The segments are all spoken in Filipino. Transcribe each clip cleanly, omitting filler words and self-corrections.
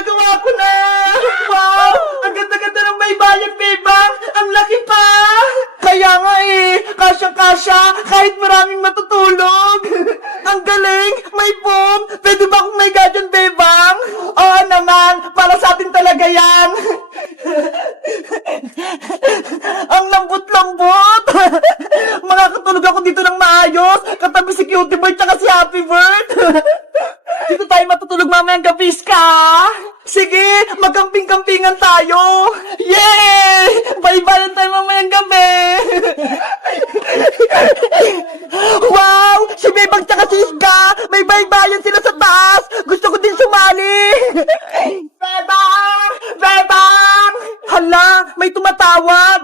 Nagawa ko na! Wow! Ang ganda-ganda ng baybayin, Bebang! Ang laki pa! Kaya nga kasyang-kasya kahit maraming matutulog! Ang galing! May boom! Pwede ba akong may gadyan, Bebang? Oo naman! Para sa atin talaga yan! Ang lambot-lambot! Makakatulog ako dito ng maayos! Katabi si Cutie Bird tsaka si Happy Bird! Dito tayo matutulog mamayang gabi, Ska! Sige, magkamping-kampingan tayo! Yay! Bye-bye tayo mamayang gabi! Wow! Si Bebang tsaka si Ska! May bye-bye sila sa taas! Gusto ko din sumali! Bebang! Bebang! Hala, may tumatawag!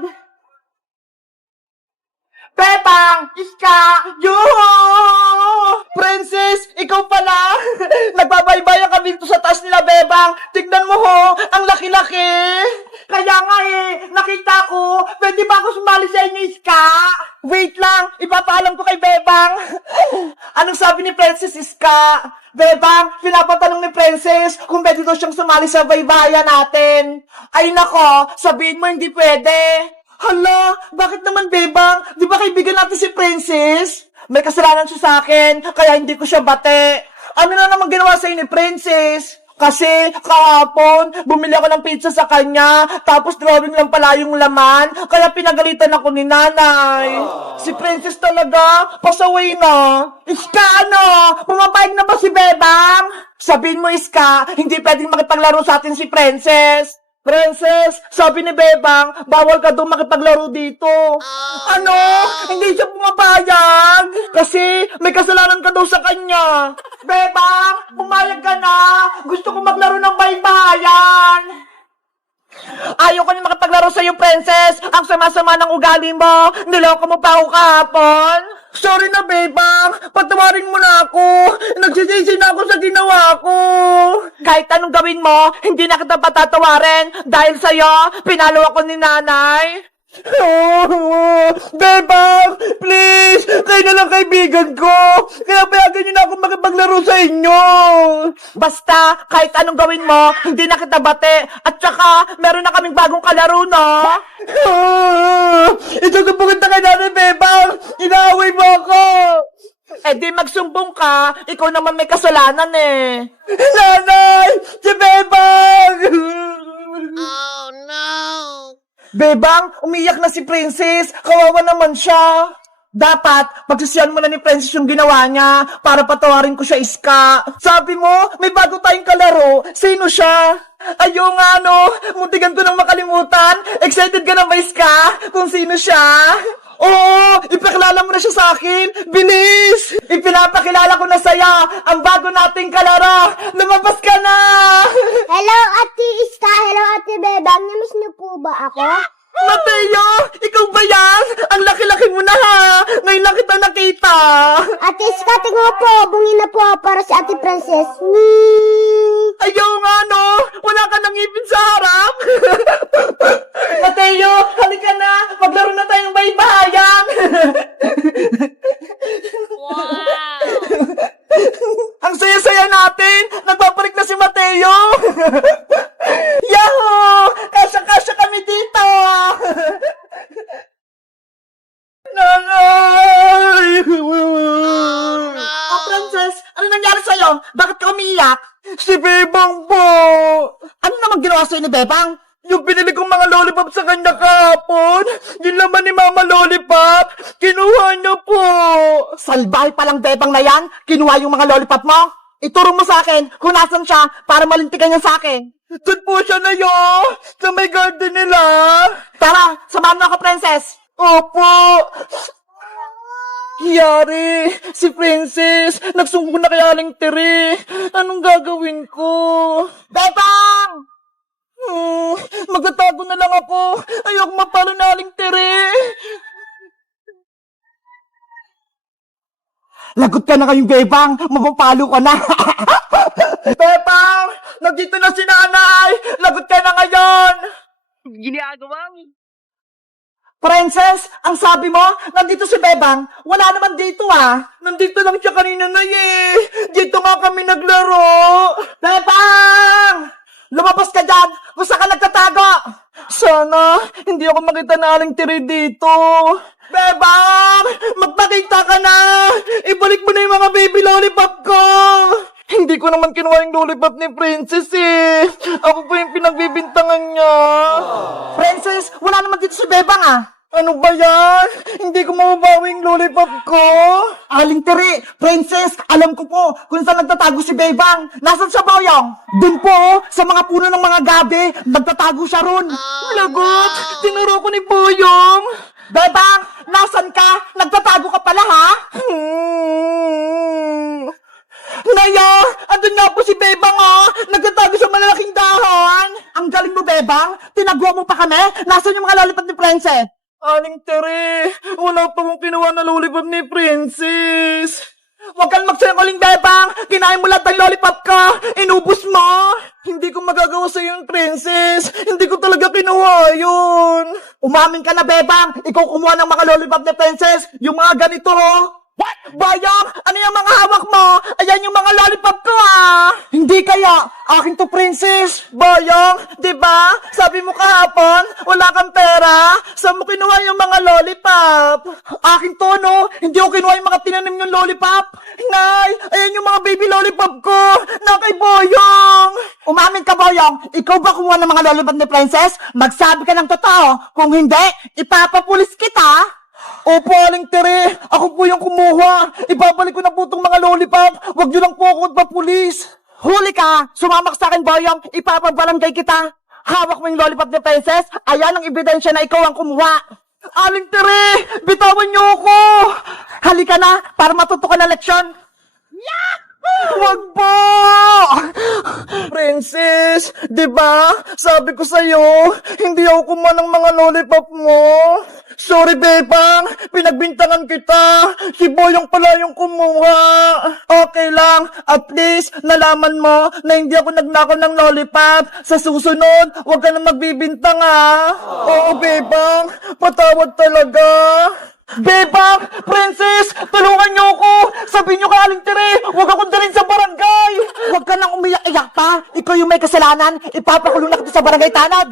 Bebang! Iska! Yuhu! Princess, ikaw pala! Nagbabaybayan kami dito sa taas nila, Bebang! Tignan mo ho! Ang laki-laki! Kaya nga nakita ko! Pwede ba ako sumali sa inyo, Iska? Wait lang! Ipapaalam ko kay Bebang! Anong sabi ni Princess, Iska? Bebang, pinapatanong ni Princess kung pwede daw siyang sumali sa baybayan natin. Ay nako, sabihin mo hindi pwede. Hala, bakit naman, Bebang? Di ba kaibigan natin si Princess? May kasalanan siya sa akin, kaya hindi ko siya bate. Ano na naman ginawa sa ni Princess? Kasi kahapon, bumili ako ng pizza sa kanya, tapos drawing lang pala yung laman, kaya pinagalitan ako ni nanay. Si Princess talaga, pasaway na. Iska, ano? Pumapayag na ba si Bebang? Sabihin mo, Iska, hindi pwedeng makipaglaro sa atin si Princess. Princess, sabi ni Bebang, bawal ka daw makipaglaro dito. Ano? Hindi siya pumapayag? Kasi may kasalanan ka daw sa kanya. Bebang, pumayag ka na. Gusto ko maglaro ng baybayan. Ayaw ko na makipaglaro sa'yo, Princess. Ang sama-sama ng ugali mo. Niloko mo pa ako kahapon. Sorry na, Bebang. Patawarin mo na ako. Nagsisisi na ako sa ginawa ko. Kahit anong gawin mo, hindi na kita patatawarin. Dahil sa'yo, pinalo ako ni nanay. Bebang, please, kayo na lang kaibigan ko. Kaya payagan niyo na ako makipaglaro sa inyo. Basta, kahit anong gawin mo, hindi na kita bate. At saka, meron na kaming bagong kalaro, no? Isusumbungin na kay nanay, Bebang. Inaaway mo ako. Eh di magsumbong ka, ikaw naman may kasalanan eh. Nanay! Si Bebang! Oh no! Bebang, umiyak na si Princess. Kawawa naman siya. Dapat, pagsisiyan mo na ni Princess yung ginawa niya para patawarin ko siya, Iska. Sabi mo, may bago tayong kalaro. Sino siya? Ayaw nga, no? Muntikan ko nang makalimutan. Excited ka na ba, Iska? Kung sino siya? Oo, ipakilala mo na siya sa akin. Bilis! Ipinapakilala ko na sa'yo ang bago nating kalaro. Lumabas ka na! Hello, Ate Iska. Hello, Ate Bebang. Namiss niyo po ba ako? Mateo! Ikaw ba yan? Ang laki-laki mo na ha! Ngayon lang kita nakita! Ate Iska, tingnan mo po. Bungin na po ako para si Ate Princess. Ayaw nga no! Wala ka nang ngipin sa harap! Mateo! Halika na! Maglaro na tayong baybayan! Wow! Ang saya-saya natin! Nagpaparik na si Mateo! Yahoo! Kasya-kasya kami dito! Nanay! Oh, Princess! Ano nangyari sa'yo? Bakit ka umiyak? Si Bebang po! Ano naman ginawa sa'yo ni Bebang? Yung pinili kong mga lollipop sa kanya kahapon, yung laman ni Mama Lollipop, kinuha niya po. Salbahe palang Bebang na yan, kinuha yung mga lollipop mo. Ituro mo sa akin kung nasan siya para malintikan niya sa akin. Doon po siya na yun, sa may garden nila. Tara, samahan mo ako, Princess. Opo. Yari, si Princess, nagsumbong na kay Aling Tere. Anong gagawin ko? Bebang! Magtatago na lang ako. Ayoko mapalo na Aling Tere. Lagot ka na kayong Bebang. Mapapalo ka na. Bebang! Nandito na si nanay. Lagot ka na ngayon. Ginagawa mo? Princess, ang sabi mo, nandito si Bebang. Wala naman dito ah. Nandito lang siya kanina na eh. Dito nga kami naglaro. Bebang! hindi ako makita na Aling Tiri dito. Bebang! Magpakita ka na! Ibalik mo na yung mga baby lollipop ko! Hindi ko naman kinuha yung lollipop ni Princess eh. Ako pa yung pinagbibintangan niya. Princess, wala naman dito si Bebang ah. Ano ba yan? Hindi ko mababawi yung lollipop ko. Aling Tiri, Princess, alam ko po kung saan nagtatago si Bebang. Nasaan siya, Boyong? Doon po, sa mga puno ng mga gabi, nagtatago siya ron. Lagot, tinuro ko ni Boyong. Bebang, nasan ka? Nagtatago ka pala, ha? Naya, andun nga po si Bebang, oh. Nagtatago sa malalaking dahon. Ang galing mo, Bebang. Tinagwa mo pa kami. Nasaan yung mga lollipop ni Princess? Aling Tere, wala pa kong kinuha na lollipop ni Princess. Huwag kang magsinungaling, Bebang. Kinain mo lahat ng lollipop ka. Inubos mo. Hindi ko magagawa sa yung Princess. Hindi ko talaga kinuha yun. Umamin ka na, Bebang. Ikaw kumuha ng mga lollipop ni Princess. Yung mga ganito, oh. What? Bayang, ano yung mga hawak mo? Ayan yung mga lollipop ko, ah. Hindi kaya. Akin to, Princess. Bayang, di ba? Sabi mo kahapon, wala kang pera. Saan mo kinuha yung mga lollipop? Akin to, no? Hindi ko kinuha yung mga tinanim yung lollipop. Nay, ayan yung mga baby lollipop ko. Na kay Boyong. Umamin ka, Boyong. Ikaw ba kumuha ng mga lollipop ni Princess? Magsabi ka ng totoo. Kung hindi, ipapapulis kita. Opo, Aling Tere. Ako po yung kumuha. Ibabalik ko na po itong mga lollipop. Huwag niyo lang po ako magpapulis. Huli ka! Sumamak sa akin, Boyong. Ipapabarangay kita. Hawak mo yung lollipop ni Princess. Ayan ang ebidensya na ikaw ang kumuha. Aling Tere! Bitawan niyo ako! Halika na para matuto ka na leksyon. Wag po! Princess, di ba? Sabi ko sa'yo, hindi ako kumuha ng mga lollipop mo. Sorry, Bebang. Pinagbintangan kita. Si Boyong pala yung kumuha. Okay lang. At least, nalaman mo na hindi ako nagnakaw ng lollipop. Sa susunod, huwag ka na magbibintang, ha? Oo, Bebang. Patawad talaga. Bebang! Princess! Tulungan niyo ako! Sabihin niyo kay Aling Tere, huwag akong dalhin sa barangay! Huwag ka nang umiyak-iyak pa! Ikaw yung may kasalanan! Ipapakulong na kita sa barangay tanod!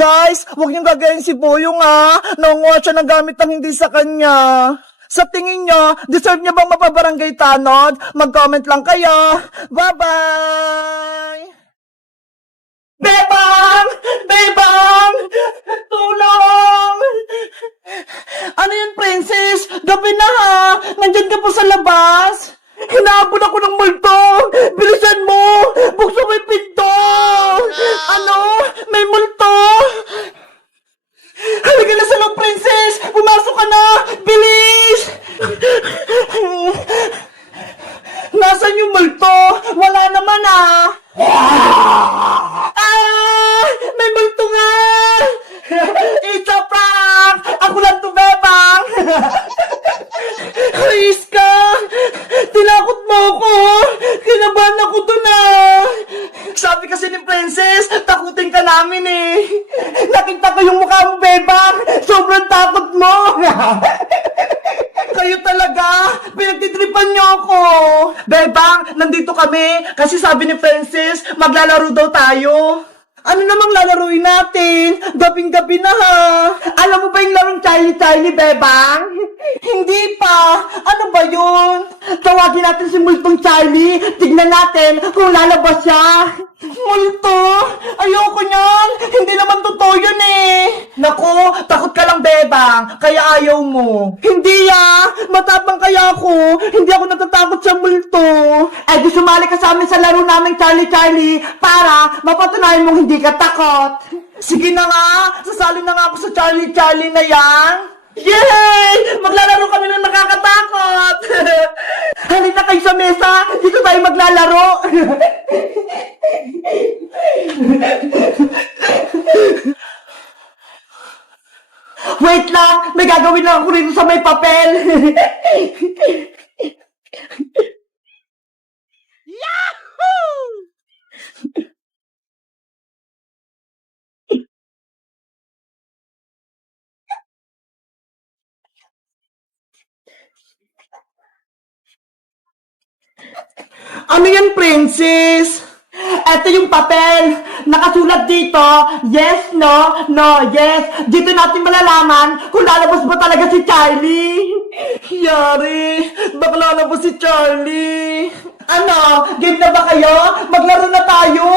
Guys, huwag niyong gagayin si Boyong, ha! Naunguha siya ng gamit ng hindi sa kanya! Sa tingin niyo, deserve niya bang mapabarangay tanod? Mag-comment lang kayo! Bye-bye! Bebang! Bebang! Tulong! Ano yun, Princess? Gabi na, ha? Nandyan ka pa sa labas? Hinahabol ako ng multo! Bilisan mo! Buksan mo yung pinto! Ano? May multo? Halika na sa loob, Princess! Pumasok ka na! Bilis! Nasaan yung multo? Wala naman, ah! May multo nga! It's a prank! Ako lang to, Bebang! Ayos ka! Tinakot mo ako! Kinabahan ako dun, ah! Sabi kasi ni Princess, takutin ka namin, eh! Nakita ko yung mukha mo, Bebang! Sobrang takot mo! Kayo talaga! Pinagtitripan niyo ako! Bebang, nandito kami kasi sabi ni Princess, maglalaro daw tayo. Ano namang lalaruin natin? Gabing-gabi na, ha? Alam mo ba yung larong Charlie, Bebang? Hindi pa. Ano ba yun? Tawagin natin si Multong Charlie. Tignan natin kung lalabas siya. Multo? Ayoko niyan. Hindi naman totoo yun, eh. Naku, takot ka lang, Bebang. Kaya ayaw mo. Hindi, matapang kaya ako. Hindi ako natatakot sa multo. Eh, di sumali ka sa amin sa laro namin Charlie para mapatunayan mong hindi ka takot. Sige na nga, sasali na nga ako sa Charlie na yan. Yay! Maglalaro kami ng nakakatakot! Halika kayo sa mesa, dito tayo maglalaro! Wait lang, may gagawin lang ako rito sa may papel! Yahoo! Ano yan, Princess? Ito yung papel. Nakasulat dito, yes, no, no, yes. Dito natin malalaman kung lalabas ba talaga si Charlie. Yari, baka lalabas si Charlie. Ano, game na ba kayo? Maglaro na tayo.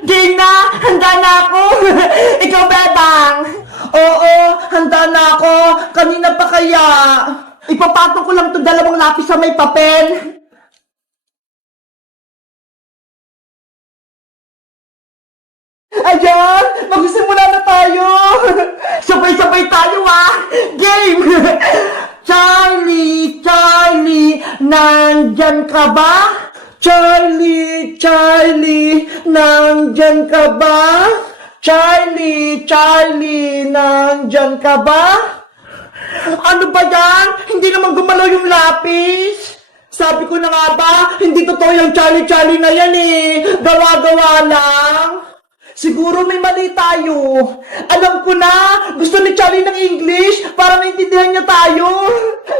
Game na! Handa na ako! Ikaw, Bebang! Oo, handa na ako. Kanina pa kaya. Ipapatong ko lang itong 2 lapis sa may papel. Ayan! Magsisimula na tayo! Sabay-sabay tayo, Game! Charlie, Charlie, nandyan ka ba? Charlie, Charlie, nandyan ka ba? Charlie, Charlie, nandyan ka ba? Ano ba yan? Hindi naman gumalaw yung lapis. Sabi ko na nga ba, hindi totoo yung Charlie, Charlie na yan Gawa-gawa lang. Siguro may mali tayo. Alam ko na, gusto ni Charlie ng English para maintindihan niya tayo.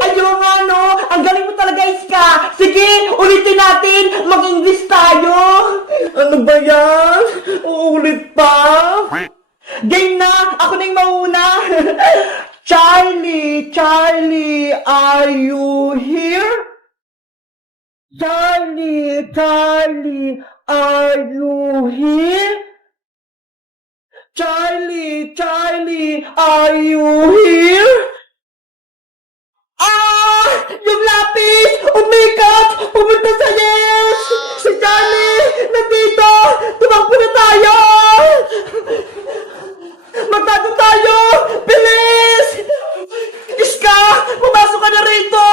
Ayaw nga, no? Ang galing mo talaga, Iska. Sige, ulitin natin. Mag-English tayo. Ano ba yan? Uulit pa? Game na! Ako na yung mauna. Charlie, Charlie, are you here? Charlie, Charlie, are you here? Charlie, Charlie, are you here? Yung lapis! Oh my God! Pumunta sa yes! Si Charlie! Nandito! Tumakbo na tayo! Magtago tayo! Bilis! Iska! Pumasok ka na rito!